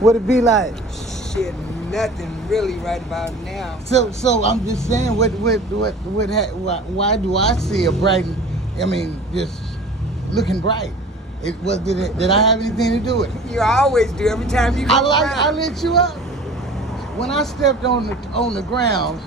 What it be like? Shit, nothing really right about now. So I'm just saying, why do I see a bright? I mean, just looking bright. Did I have anything to do with it? You always do every time you come I around. lit you up. When I stepped on the grounds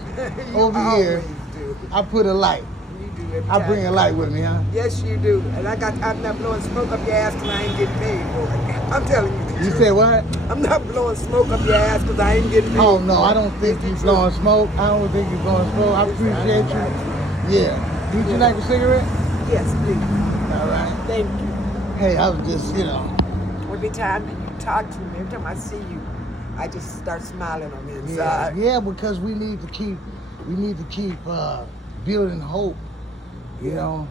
You over here, always do. I put a light. You do every I time. bring a light with me, huh? Yes, you do. And I'm not blowing smoke up your ass because I ain't getting paid for it. I'm telling you the You truth. said what? I'm not blowing smoke up your ass because I ain't getting paid. Oh no, for it. I don't think It's you're the blowing truth. smoke. I don't think you're blowing smoke. I appreciate you. Yeah. Would you like a cigarette? Yes, please. All right. Thank you. Hey, I was just, Every time you talk to me, every time I see you, I just start smiling on the inside. yeah, because we need to keep building hope. You know.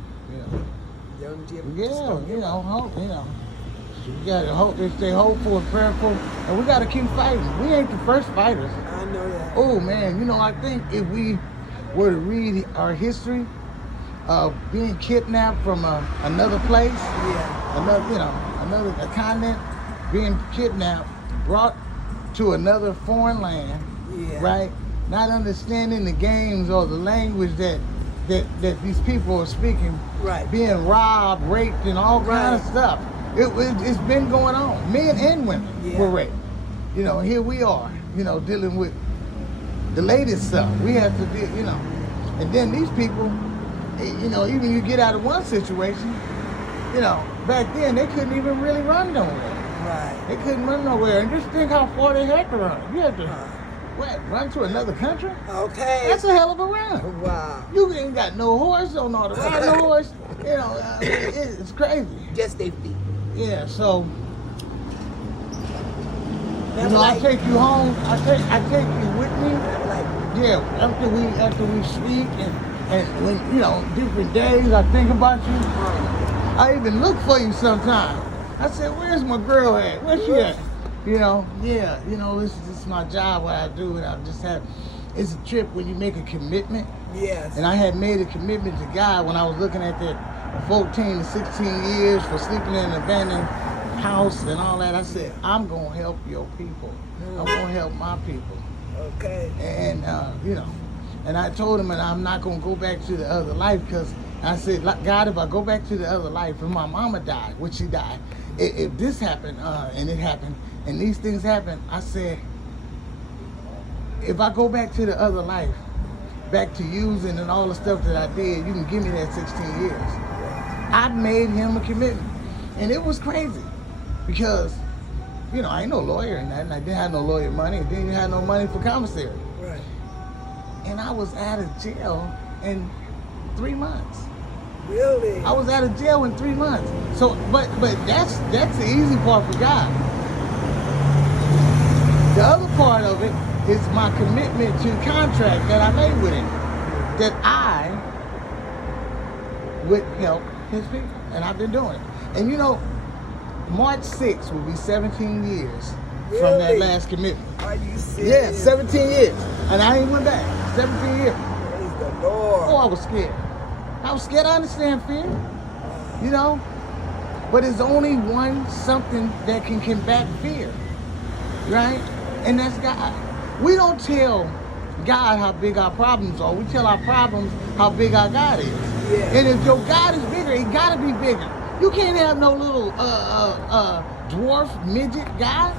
Young Jim. Hope. We gotta hope, stay hopeful and prayerful, and we gotta keep fighting. We ain't the first fighters. I know that. Oh man, I think if we were to read our history of being kidnapped from another place, another continent, being kidnapped, brought to another foreign land, right? Not understanding the games or the language that these people are speaking, right? Being robbed, raped, and all kinds of stuff. It's been going on. Men and women were raped. Here we are, dealing with the latest stuff. We have to deal, and then these people, even you get out of one situation, back then they couldn't even really run nowhere. Right. They couldn't run nowhere. And just think how far they had to run. You had to run to another country? Okay. That's a hell of a run. Wow. You ain't got no horse, don't know how to ride no horse. It's crazy. Just their feet. Yeah, so I take you home. I take you with me. Yeah, after we speak and when different days I think about you. I even look for you sometimes. I said, where's my girl at? Where's she at? This is my job, what I do, and I just have. It's a trip when you make a commitment. Yes. And I had made a commitment to God when I was looking at that 14 to 16 years for sleeping in an abandoned house and all that. I said, I'm going to help your people. I'm going to help my people. Okay. And, and I told him, and I'm not going to go back to the other life because I said, God, if I go back to the other life, if my mama died, which she died, if this happened and it happened and these things happen, I said, if I go back to the other life, back to using and all the stuff that I did, you can give me that 16 years. I made him a commitment. And it was crazy because, I ain't no lawyer and nothing. I didn't have no lawyer money. I didn't have no money for commissary. Right. And I was out of jail in 3 months. Really? I was out of jail in 3 months. So, but that's the easy part for God. The other part of it is my commitment to contract that I made with him, that I would help his people, and I've been doing it. And March 6th will be 17 years from that last commitment. Are you serious? Yeah, 17 years, and I ain't went back. 17 years. Praise the Lord. Oh, I was scared. I was scared. I understand fear, but there's only something that can combat fear, right? And that's God. We don't tell God how big our problems are. We tell our problems how big our God is. Yeah. And if your God is bigger, he gotta be bigger. You can't have no little dwarf midget God.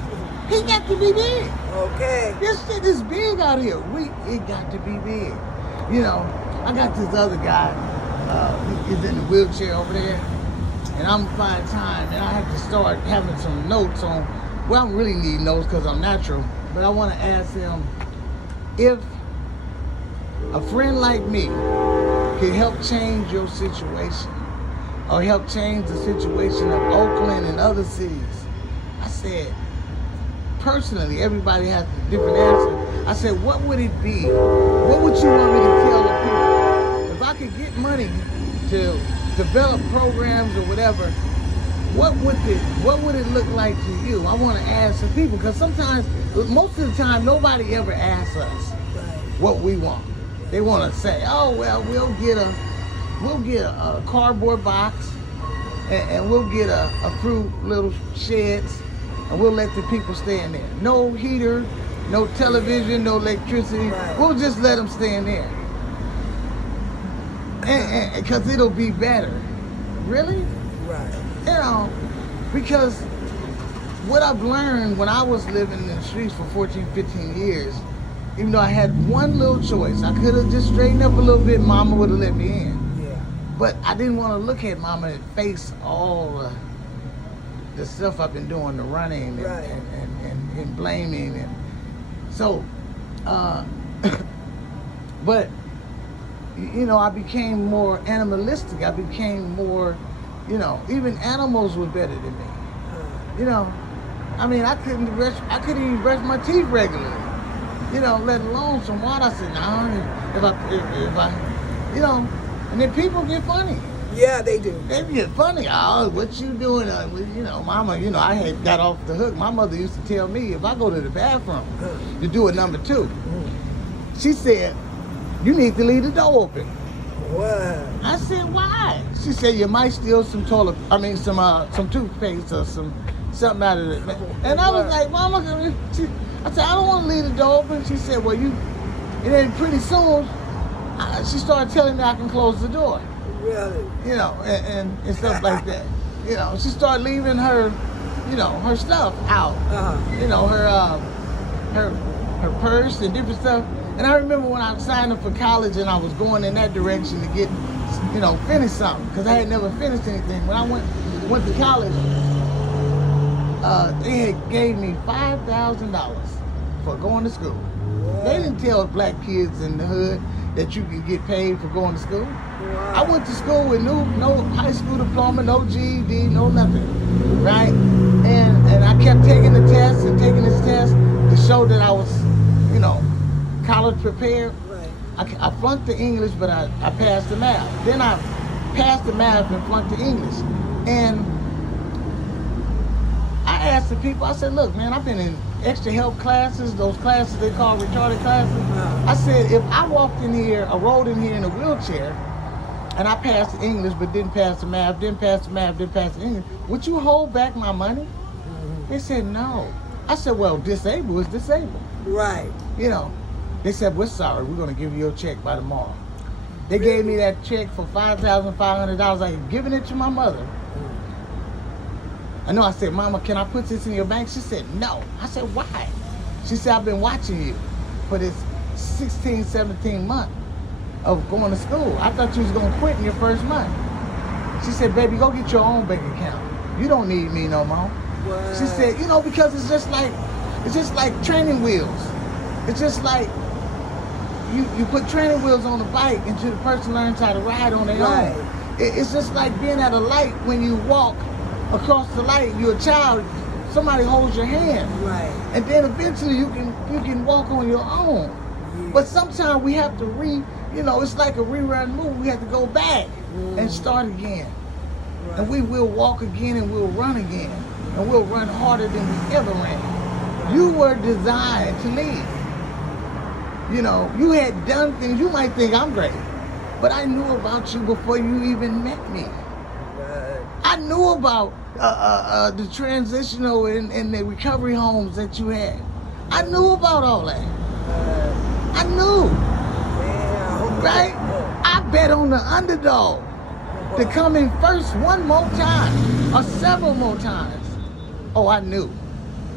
He got to be big. Okay. This shit is big out here. It got to be big. I got this other guy. He's in the wheelchair over there, and I'm finding time, and I have to start having some notes on. Well, I don't really need notes because I'm natural, but I want to ask him if a friend like me can help change your situation or help change the situation of Oakland and other cities. I said, personally, everybody has a different answer. I said, what would it be? What would you want me to tell the people? If I could get money to develop programs or whatever, what would it look like to you? I want to ask some people, because sometimes, most of the time, nobody ever asks us what we want. They want to say, oh well, we'll get a cardboard box, and we'll get a few little sheds, and we'll let the people stay in there. No heater, no television, no electricity. Right. We'll just let them stay in there. And because it'll be better. Really? Right. You know, because what I've learned when I was living in the streets for 14, 15 years, even though I had one little choice, I could have just straightened up a little bit, Mama would have let me in. Yeah. But I didn't want to look at Mama and face all the stuff I've been doing, the running and, Right. and blaming. And so, but, you know, I became more animalistic. I became more, you know, even animals were better than me. You know, I mean, I couldn't even brush my teeth regularly. You know, let alone some water. I said, no, if I, you know, and then people get funny. Yeah, they do. They get funny. Oh, what you doing? You know, Mama, you know, I had got off the hook. My mother used to tell me if I go to the bathroom to do a number 2, she said, you need to leave the door open. What? I said, why? She said, you might steal some some toothpaste or something out of it. And I was like, Mama, I said, I don't want to leave the door open. She said, well, and then pretty soon, she started telling me I can close the door. Really? You know, and stuff like that. You know, she started leaving her, you know, her stuff out. You know, her purse and different stuff. And I remember when I signed up for college and I was going in that direction to get, you know, finish something, because I had never finished anything. When I went to college, they had gave me $5,000 for going to school. Wow. They didn't tell black kids in the hood that you can get paid for going to school. Wow. I went to school with no high school diploma, no GED, no nothing, right? And I kept taking the test and taking this test to show that I was, you know, college prepared. Right. I flunked the English, but I passed the math. Then I passed the math and flunked the English. And I asked the people, I said, look, man, I've been in extra help classes, those classes they call retarded classes. Wow. I said, if I walked in here, I rolled in here in a wheelchair, and I passed the English, but didn't pass the math, didn't pass the math, didn't pass the English, would you hold back my money? They said, no. I said, well, disabled is disabled. Right. You know, they said, we're sorry, we're going to give you your check by tomorrow. They gave me that check for $5,500. I had given it to my mother. I know, I said, Mama, can I put this in your bank? She said, no. I said, why? She said, I've been watching you for this 16, 17 month of going to school. I thought you was going to quit in your first month. She said, baby, go get your own bank account. You don't need me no more. What? She said, you know, because it's just like training wheels. It's just like you put training wheels on the bike until the person learns how to ride on their Right. own. It's just like being at a light when you walk across the light. You're a child, somebody holds your hand. Right. And then eventually you can walk on your own. Yeah. But sometimes we have to it's like a rerun movie. We have to go back and start again. Right. And we will walk again and we'll run again. And we'll run harder than we ever ran. You were designed to lead. You know, you had done things. You might think I'm great, but I knew about you before you even met me. Right. I knew about the transitional and the recovery homes that you had. I knew about all that. I knew, Damn. right? I bet on the underdog to come in first one more time or several more times. Oh, I knew.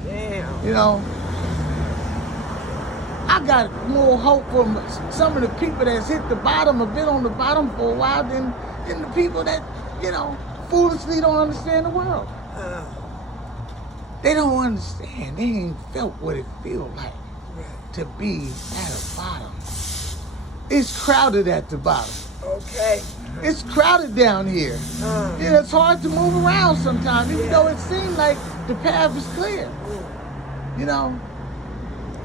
Damn. You know, I got more hope from some of the people that's hit the bottom, have been on the bottom for a while, than the people that, you know, foolishly don't understand the world. They don't understand. They ain't felt what it feels like to be at the bottom. It's crowded at the bottom. Okay. It's crowded down here. Yeah, it's hard to move around sometimes, even though it seems like the path is clear. You know?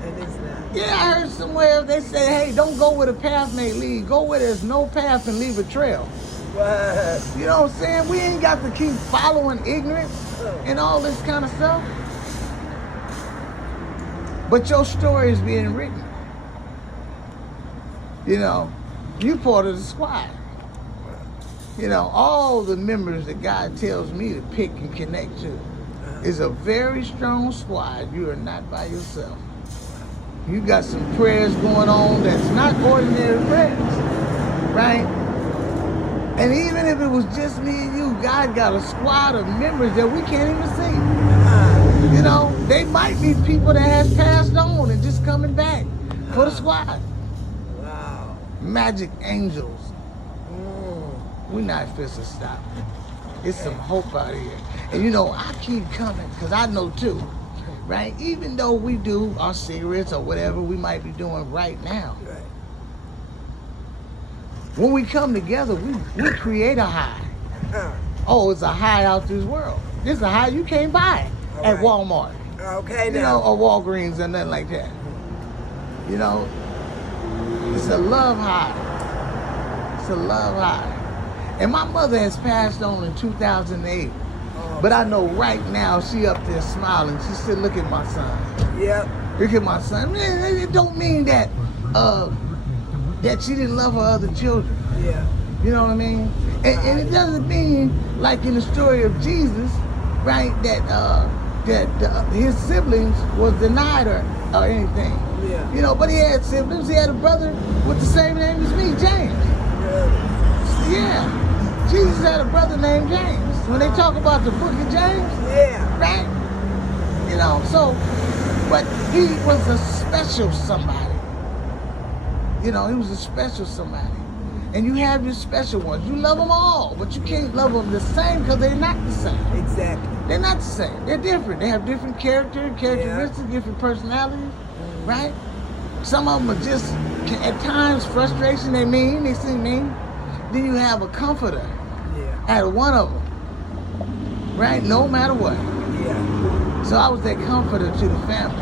And it's not. Yeah, I heard somewhere they say, hey, don't go where the path may lead. Go where there's no path and leave a trail. What? You know what I'm saying? We ain't got to keep following ignorance and all this kind of stuff. But your story is being written. You know, you part of the squad. You know, all the members that God tells me to pick and connect to. It's a very strong squad. You are not by yourself. You got some prayers going on that's not ordinary prayers, right? And even if it was just me and you, God got a squad of members that we can't even see. You know, they might be people that has passed on and just coming back for the squad. Wow. Magic angels. We're not supposed to stop. It's some hope out here. And you know, I keep coming because I know too, right? Even though we do our cigarettes or whatever we might be doing right now, Right. when we come together, we create a high. Oh, it's a high out this world. This is a high you can't buy at Walmart. Okay, You now. know, or Walgreens or nothing like that. You know, it's a love high. It's a love high. And my mother has passed on in 2008. But I know right now she up there smiling. She said, look at my son. Yep. Look at my son. Man, it don't mean that that she didn't love her other children. Yeah. You know what I mean? And it doesn't mean, like in the story of Jesus, right, that his siblings was denied or anything. Yeah. You know, but he had siblings. He had a brother with the same name as me, James. Really? Yeah. Jesus had a brother named James. When they talk about the book of James, Yeah. right? You know, so, but he was a special somebody. You know, he was a special somebody. And you have your special ones. You love them all, but you can't love them the same because they're not the same. Exactly. They're not the same. They're different. They have different characteristics, different personalities, right? Some of them are just, at times, frustration. They seem mean. Then you have a comforter. Yeah. Out of one of them, right? No matter what. Yeah. So I was that comforter to the family.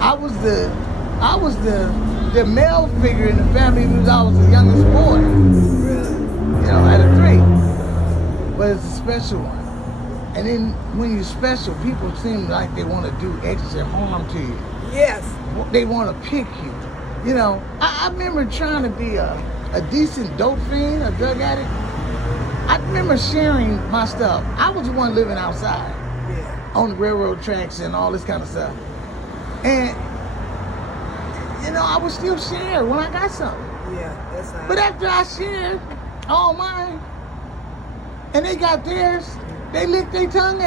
I was the male figure in the family because I was the youngest boy. Really? You know, out of 3. But it's a special one. And then when you're special, people seem like they want to do extra harm to you. Yes. They want to pick you. You know, I remember trying to be a decent dope fiend, a drug addict. I remember sharing my stuff. I was the one living outside on the railroad tracks and all this kind of stuff. And, you know, I would still share when I got something. Yeah, that's nice. But after I shared all mine, and they got theirs, they licked their tongue at